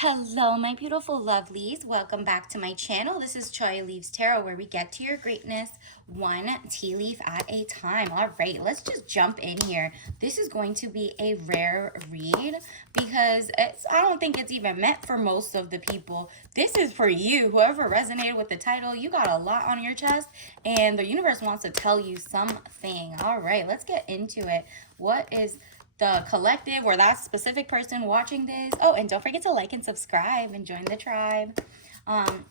Hello, my beautiful lovelies. Welcome back to my channel. This is Choi Leaves Tarot, where we get to your greatness one tea leaf at a time. All right, let's just jump in here. This is going to be a rare read because I don't think it's even meant for most of the people. This is for you. Whoever resonated with the title, you got a lot on your chest, and the universe wants to tell you something. All right, let's get into it. What is the collective or that specific person watching this? Oh, and don't forget to like and subscribe and join the tribe. um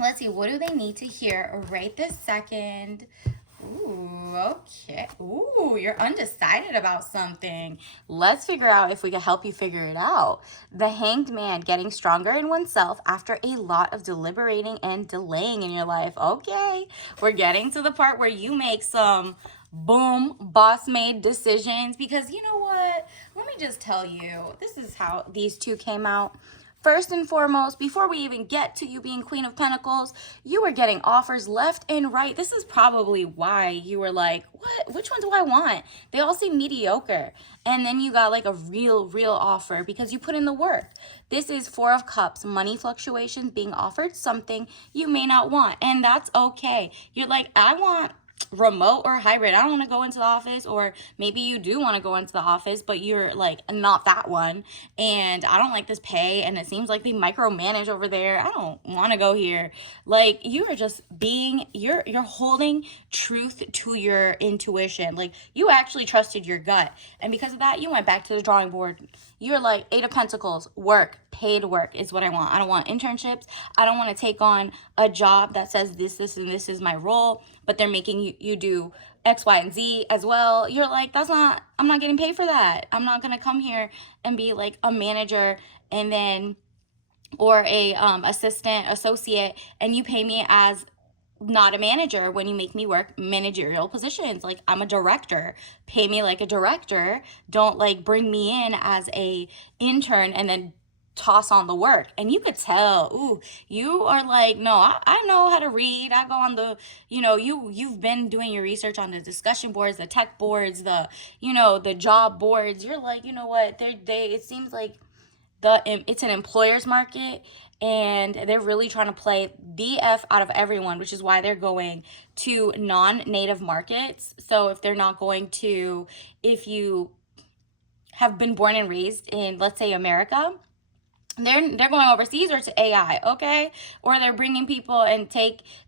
let's see, what do they need to hear right this second? Ooh, okay. Ooh, you're undecided about something. Let's figure out if we can help you figure it out. The Hanged Man, getting stronger in oneself after a lot of deliberating and delaying in your life. Okay, we're getting to the part where you make some boom boss made decisions, because you know what, let me just tell you, this is how these two came out. First and foremost, before we even get to you being Queen of Pentacles, you were getting offers left and right. This is probably why you were like, what? Which one do I want? They all seem mediocre. And then you got like a real offer because you put in the work. This is Four of Cups, money fluctuations, being offered something you may not want. And that's okay. You're like, I want remote or hybrid. I don't want to go into the office, or maybe you do want to go into the office, but you're like, not that one. And I don't like this pay, and it seems like they micromanage over there. I don't want to go here. Like, you are just being, you're holding truth to your intuition. Like, you actually trusted your gut. And because of that, you went back to the drawing board. You're like, Eight of Pentacles, work, paid work is what I want. I don't want internships. I don't want to take on a job that says this, and this is my role, but they're making you do X, Y, and Z as well. You're like, I'm not getting paid for that. I'm not going to come here and be like a manager and then, or a assistant, associate, and you pay me as not a manager when you make me work managerial positions. Like, I'm a director, pay me like a director. Don't like bring me in as a intern and then toss on the work. And you could tell, ooh, you are like, no, I know how to read. I go on the, you've been doing your research on the discussion boards, the tech boards, the job boards. You're like, you know what, it seems like it's an employer's market, and they're really trying to play the F out of everyone, which is why they're going to non-native markets. So if you have been born and raised in, let's say, America, they're going overseas or to AI, okay? Or they're bringing people and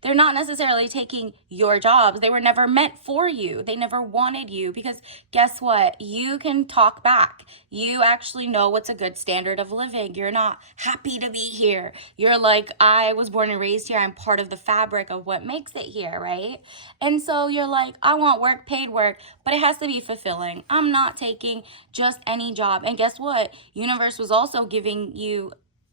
they're not necessarily taking your jobs. They were never meant for you. They never wanted you, because guess what? You can talk back. You actually know what's a good standard of living. You're not happy to be here. You're like, I was born and raised here. I'm part of the fabric of what makes it here, right? And so you're like, I want work, paid work, but it has to be fulfilling. I'm not taking just any job. And guess what? Universe was also giving you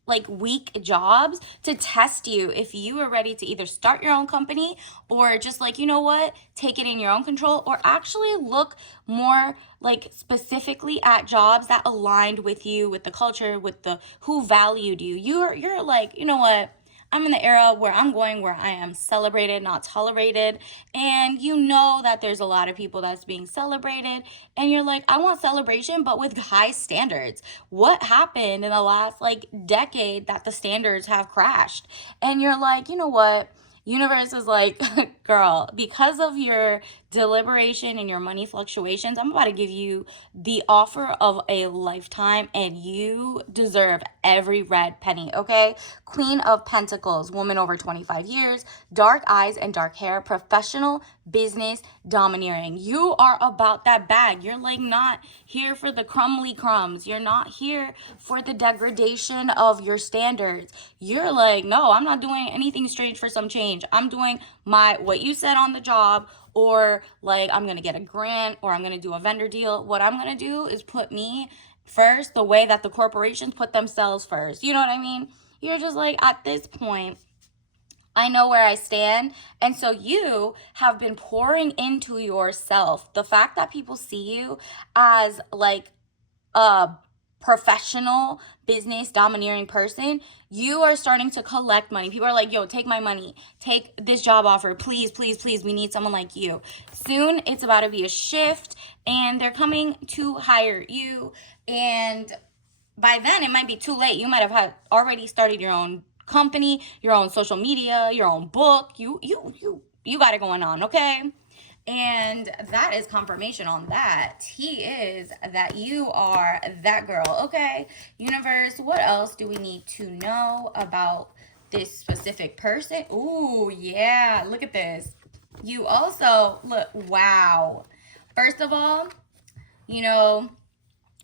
like weak jobs to test you if you are ready to either start your own company, or just like, you know what, take it in your own control, or actually look more like specifically at jobs that aligned with you, with the culture, with the who valued you. You're like, you know what, I'm in the era where I'm going where I am celebrated, not tolerated. And you know that there's a lot of people that's being celebrated. And you're like, I want celebration, but with high standards. What happened in the last like decade that the standards have crashed? And you're like, you know what? Universe is like, girl, because of your deliberation and your money fluctuations, I'm about to give you the offer of a lifetime, and you deserve every red penny, okay? Queen of Pentacles, woman over 25 years, dark eyes and dark hair, professional, business, domineering. You are about that bag. You're like not here for the crumbly crumbs. You're not here for the degradation of your standards. You're like, no, I'm not doing anything strange for some change. I'm doing what you said on the job, or like, I'm gonna get a grant, or I'm gonna do a vendor deal. What I'm gonna do is put me first, the way that the corporations put themselves first. You know what I mean? You're just like, at this point, I know where I stand. And so you have been pouring into yourself. The fact that people see you as like a professional business domineering person, you are starting to collect money. People are like, yo, take my money, take this job offer, please, please, please, we need someone like you. Soon it's about to be a shift, and they're coming to hire you. And by then it might be too late. You might have had already started your own company, your own social media, your own book. You got it going on, okay? And that is confirmation on that. He is that you are that girl, okay? Universe, what else do we need to know about this specific person? Ooh, yeah, look at this. You also, look, wow. First of all, you know,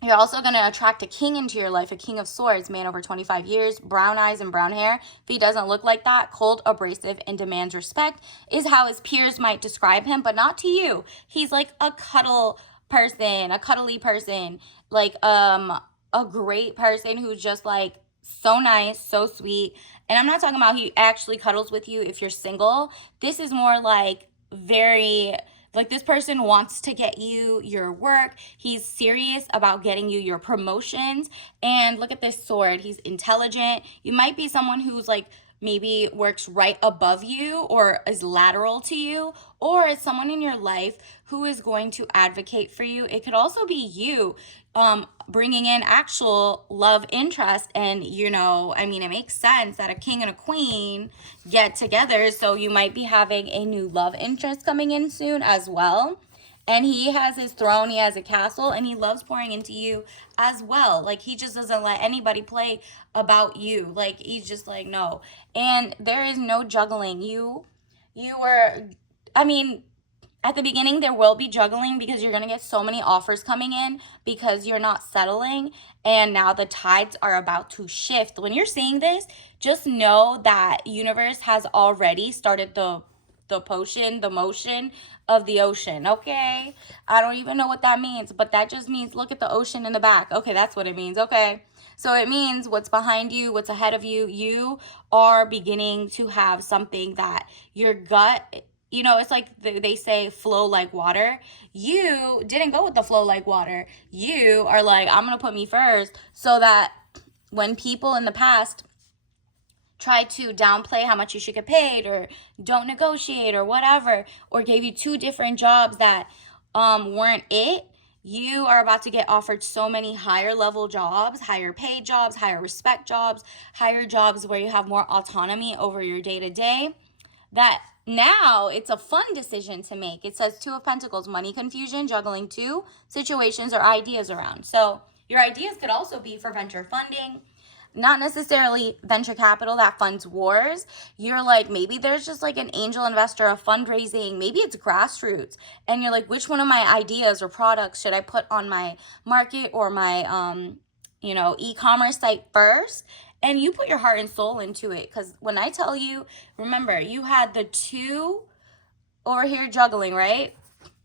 you're also going to attract a king into your life, a king of swords, man over 25 years, brown eyes and brown hair. If he doesn't look like that, cold, abrasive, and demands respect is how his peers might describe him, but not to you. He's like a cuddle person, a cuddly person, like a great person who's just like so nice, so sweet. And I'm not talking about he actually cuddles with you if you're single. This is more like very like this person wants to get you your work. He's serious about getting you your promotions. And look at this sword. He's intelligent. You might be someone who's like maybe works right above you or is lateral to you, or is someone in your life who is going to advocate for you. It could also be you bringing in actual love interest. And, you know, I mean, it makes sense that a king and a queen get together. So you might be having a new love interest coming in soon as well. And he has his throne, he has a castle, and he loves pouring into you as well. Like, he just doesn't let anybody play about you. Like, he's just like, no. And there is no juggling. You were, I mean, at the beginning, there will be juggling because you're going to get so many offers coming in because you're not settling. And now the tides are about to shift. When you're seeing this, just know that universe has already started the motion of the ocean, okay? I don't even know what that means, but that just means look at the ocean in the back. Okay, that's what it means, okay? So it means what's behind you, what's ahead of you. You are beginning to have something that your gut, you know, it's like they say flow like water. You didn't go with the flow like water. You are like, I'm going to put me first so that when people in the past try to downplay how much you should get paid or don't negotiate or whatever, or gave you two different jobs that weren't it, you are about to get offered so many higher level jobs, higher paid jobs, higher respect jobs, higher jobs where you have more autonomy over your day to day, that now it's a fun decision to make. It says Two of Pentacles, money confusion, juggling two situations or ideas around. So your ideas could also be for venture funding, not necessarily venture capital that funds wars. You're like, maybe there's just like an angel investor, a fundraising, maybe it's grassroots. And you're like, which one of my ideas or products should I put on my market or my, e-commerce site first? And you put your heart and soul into it. Because when I tell you, remember, you had the two over here juggling, right?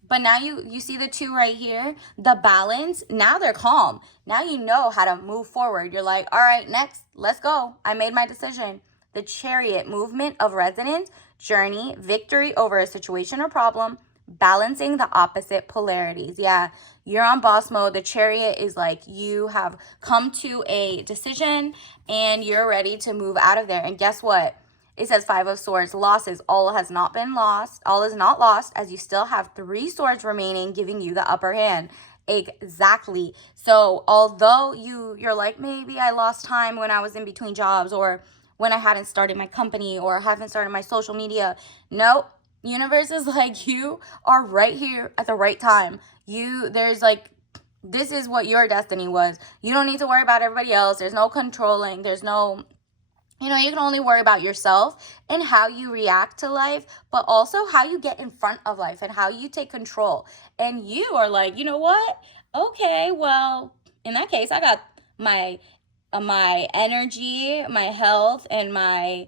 But now you see the two right here, the balance. Now they're calm. Now you know how to move forward. You're like, all right, next, let's go. I made my decision. The Chariot, movement of resonance, journey, victory over a situation or problem, balancing the opposite polarities. Yeah, you're on boss mode. The Chariot is like you have come to a decision and you're ready to move out of there. And guess what? It says Five of Swords, losses. All has not been lost. All is not lost as you still have 3 swords remaining, giving you the upper hand. Exactly. So although you're like, maybe I lost time when I was in between jobs or when I hadn't started my company or haven't started my social media. Nope. Universe is like, you are right here at the right time. There's like, this is what your destiny was. You don't need to worry about everybody else. There's no controlling. There's no... you can only worry about yourself and how you react to life, but also how you get in front of life and how you take control. And you are like, you know what? Okay, well, in that case, I got my energy, my health, and my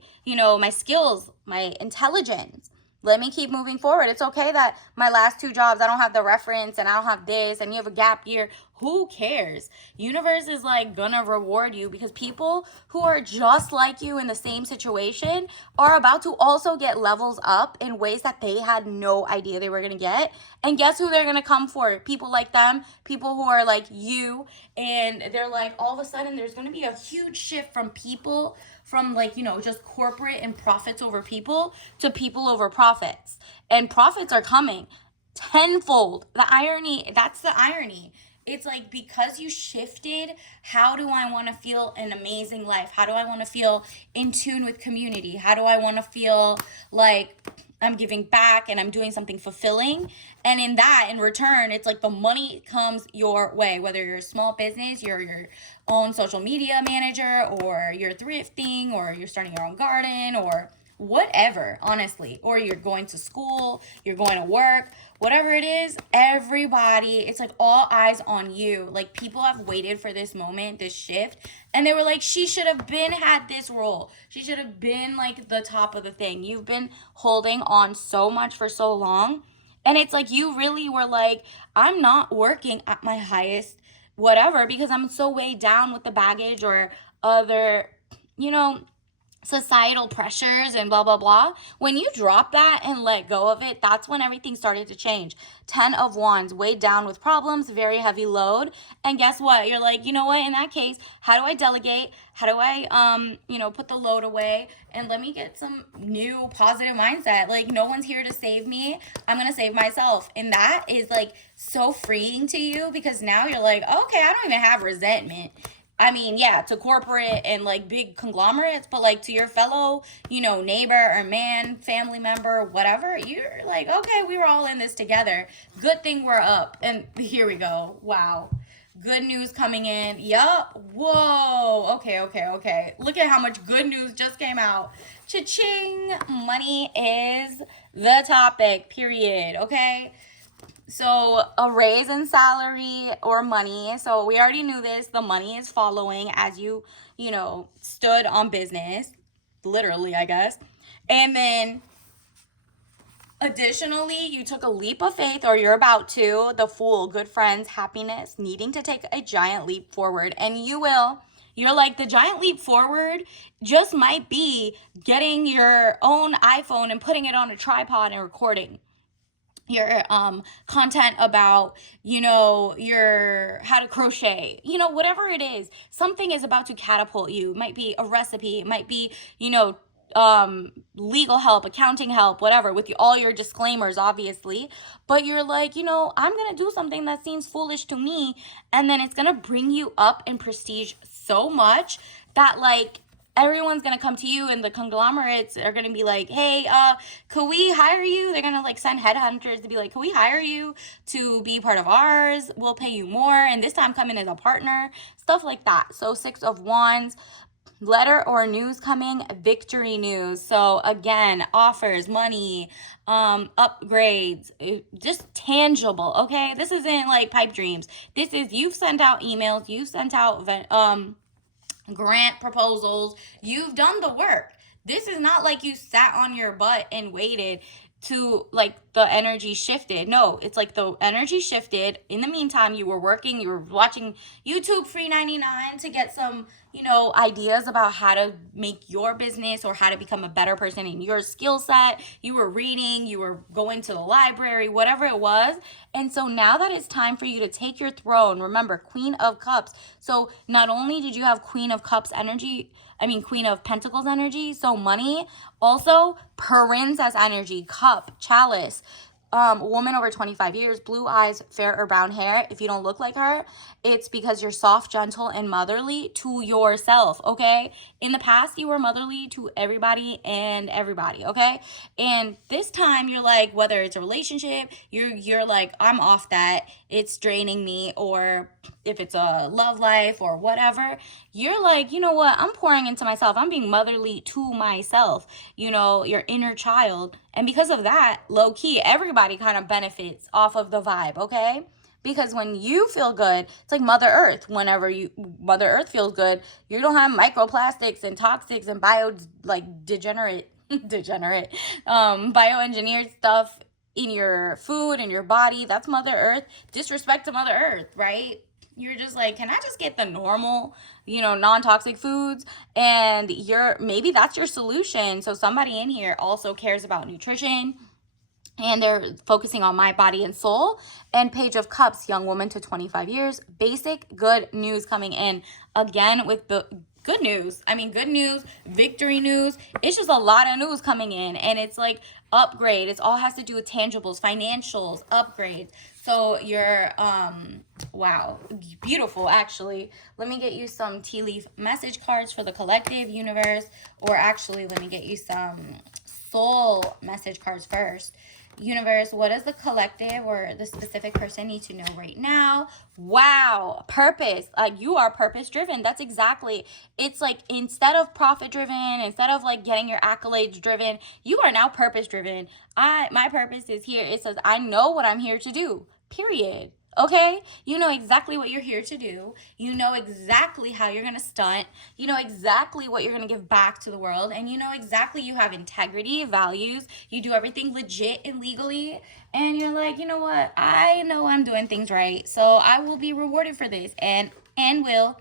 skills, my intelligence. Let me keep moving forward. It's okay that my last 2 jobs, I don't have the reference and I don't have this and you have a gap year. Who cares? Universe is like gonna reward you because people who are just like you in the same situation are about to also get levels up in ways that they had no idea they were gonna get. And guess who they're gonna come for? People like them, people who are like you. And they're like, all of a sudden there's gonna be a huge shift from people from like, just corporate and profits over people to people over profits. And profits are coming tenfold. That's the irony, It's like, because you shifted, how do I want to feel an amazing life? How do I want to feel in tune with community? How do I want to feel like I'm giving back and I'm doing something fulfilling? And in that, in return, it's like the money comes your way, whether you're a small business, you're your own social media manager, or you're thrifting, or you're starting your own garden, or whatever, honestly, or you're going to school, you're going to work, whatever it is, everybody, it's like all eyes on you. Like, people have waited for this moment, this shift, and they were like, she should have been had this role. She should have been like the top of the thing. You've been holding on so much for so long. And it's like, you really were like, I'm not working at my highest whatever because I'm so weighed down with the baggage or other, you know, societal pressures and blah blah blah. When you drop that and let go of it, that's when everything started to change. 10 of Wands, weighed down with problems, very heavy load. And guess what? You're like, you know what, in that case, how do I delegate? How do I put the load away and let me get some new positive mindset? Like, no one's here to save me, I'm gonna save myself. And that is like so freeing to you, because now you're like, okay, I don't even have resentment. I mean, yeah, to corporate and like big conglomerates, but like to your fellow, neighbor or man, family member, whatever, you're like, okay, we were all in this together. Good thing we're up. And here we go. Wow. Good news coming in. Yup. Whoa. Okay. Look at how much good news just came out. Cha-ching. Money is the topic, period. Okay. So a raise in salary or money. So we already knew this. The money is following as you stood on business, literally, I guess. And then additionally, you took a leap of faith, or you're about to. The Fool, good friends, happiness, needing to take a giant leap forward. And you will. You're like, the giant leap forward just might be getting your own iPhone and putting it on a tripod and recording your content about your how to crochet, whatever it is. Something is about to catapult you. It might be a recipe, it might be legal help, accounting help, whatever, with all your disclaimers, obviously. But you're like, I'm gonna do something that seems foolish to me, and then it's gonna bring you up in prestige so much that like everyone's gonna come to you, and the conglomerates are gonna be like, hey, could we hire you? They're gonna like send headhunters to be like, can we hire you to be part of ours? We'll pay you more, and this time come in as a partner, stuff like that. So 6 of Wands, letter or news coming, victory news. So again, offers, money, upgrades, just tangible. Okay, this isn't like pipe dreams. This is, you've sent out emails, you've sent out grant proposals, you've done the work. This is not like you sat on your butt and waited to like the energy shifted. No, it's like the energy shifted. In the meantime, you were working, you were watching YouTube free 99 to get some ideas about how to make your business or how to become a better person in your skill set. You were reading, you were going to the library, whatever it was. And so now that it's time for you to take your throne, remember, Queen of Cups. So not only did you have Queen of Cups energy, Queen of Pentacles energy, so money, also Princess energy, cup, chalice, woman over 25 years, blue eyes, fair or brown hair. If you don't look like her, it's because you're soft, gentle, and motherly to yourself, okay? In the past, you were motherly to everybody and everybody, okay? And this time, you're like, whether it's a relationship, you're like, I'm off that, it's draining me, or if it's a love life or whatever, you're like, you know what, I'm pouring into myself. I'm being motherly to myself, your inner child. And because of that, low key, everybody kind of benefits off of the vibe, okay? Because when you feel good, it's like Mother Earth. Whenever Mother Earth feels good, you don't have microplastics and toxics and bioengineered stuff in your food and your body. That's Mother Earth. Disrespect to Mother Earth, right? You're just like, can I just get the normal, non-toxic foods? And maybe that's your solution. So somebody in here also cares about nutrition, and they're focusing on my body and soul. And Page of Cups, young woman to 25 years, basic good news coming in. Again, with the good news. I mean, good news, victory news. It's just a lot of news coming in, and it's like upgrade. It's all has to do with tangibles, financials, upgrades. So you're wow, beautiful actually. Let me get you some tea leaf message cards for the collective universe, or actually let me get you some soul message cards first. Universe, what does the collective or the specific person need to know right now? Wow, purpose. You are purpose driven. That's exactly. It's like instead of profit driven, instead of like getting your accolades driven, you are now purpose driven. My purpose is here. It says I know what I'm here to do. Period. Okay? You know exactly what you're here to do. You know exactly how you're going to stunt. You know exactly what you're going to give back to the world. And you know exactly you have integrity, values. You do everything legit and legally. And you're like, you know what? I know I'm doing things right. So I will be rewarded for this. And will.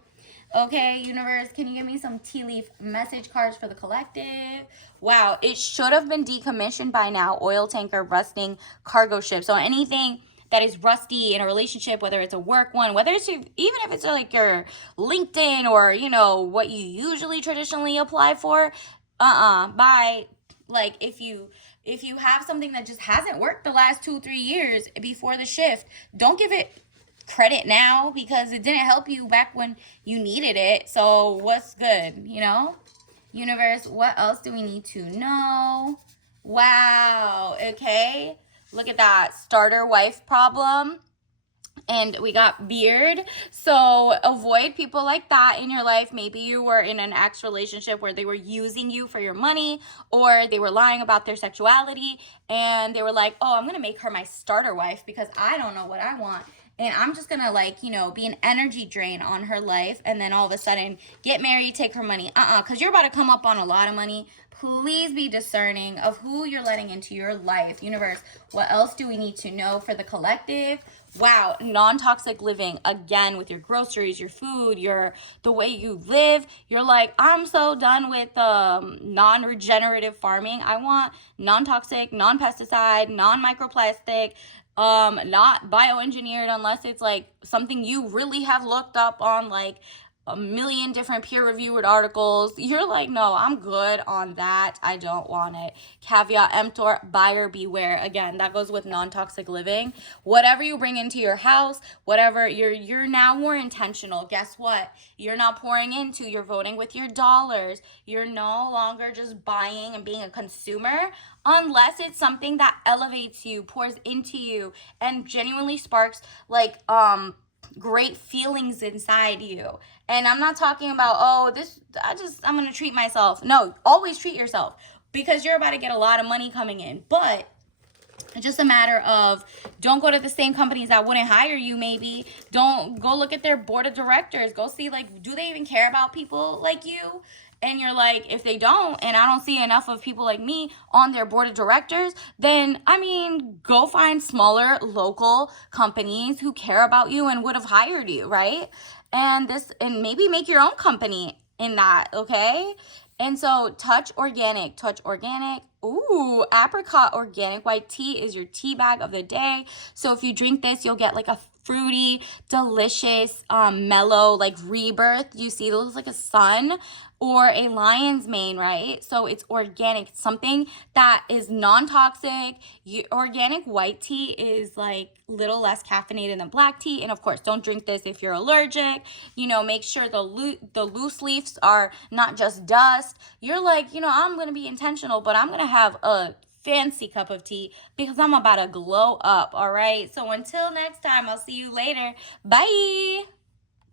Okay, universe, can you give me some tea leaf message cards for the collective? Wow, it should have been decommissioned by now. Oil tanker, rusting, cargo ship. So anything that is rusty in a relationship, whether it's a work one, whether it's even if it's like your LinkedIn or, you know, what you usually traditionally apply for, bye. Like if you have something that just hasn't worked the last 2-3 years before the shift, don't give it credit now because it didn't help you back when you needed it. So what's good, you know? Universe, what else do we need to know? Wow, okay. Look at that. Starter wife problem. And we got beard. So avoid people like that in your life. Maybe you were in an ex relationship where they were using you for your money, or they were lying about their sexuality, and they were like, oh, I'm gonna make her my starter wife because I don't know what I want, and I'm just gonna, like, you know, be an energy drain on her life, and then all of a sudden get married, take her money. Because you're about to come up on a lot of money. Please be discerning of who you're letting into your life. Universe, what else do we need to know for the collective? Wow, non-toxic living, again, with your groceries, your food, the way you live. You're like, I'm so done with non-regenerative farming. I want non-toxic, non-pesticide, non-microplastic, not bioengineered, unless it's like something you really have looked up on, like a million different peer-reviewed articles. You're like, no, I'm good on that. I don't want it. Caveat emptor, buyer beware. Again, that goes with non-toxic living. Whatever you bring into your house, whatever, you're now more intentional. Guess what? You're not pouring into, you're voting with your dollars. You're no longer just buying and being a consumer, unless it's something that elevates you, pours into you, and genuinely sparks like great feelings inside you. And I'm not talking about, oh, I'm gonna treat myself. No, always treat yourself, because you're about to get a lot of money coming in. But it's just a matter of, don't go to the same companies that wouldn't hire you. Maybe don't go look at their board of directors. Go see, like, do they even care about people like you? And you're like, if they don't, and I don't see enough of people like me on their board of directors, then, I mean, go find smaller local companies who care about you and would have hired you, right? And maybe make your own company in that, okay? And so touch organic. Ooh, apricot organic white tea is your tea bag of the day. So if you drink this, you'll get like a fruity, delicious, mellow, like rebirth. You see, it looks like a sun or a lion's mane, right? So it's organic. It's something that is non-toxic. Organic white tea is like little less caffeinated than black tea. And of course, don't drink this if you're allergic. You know, make sure the loose leaves are not just dust. You're like, you know, I'm going to be intentional, but I'm going to have a fancy cup of tea because I'm about to glow up, all right? So until next time, I'll see you later. Bye.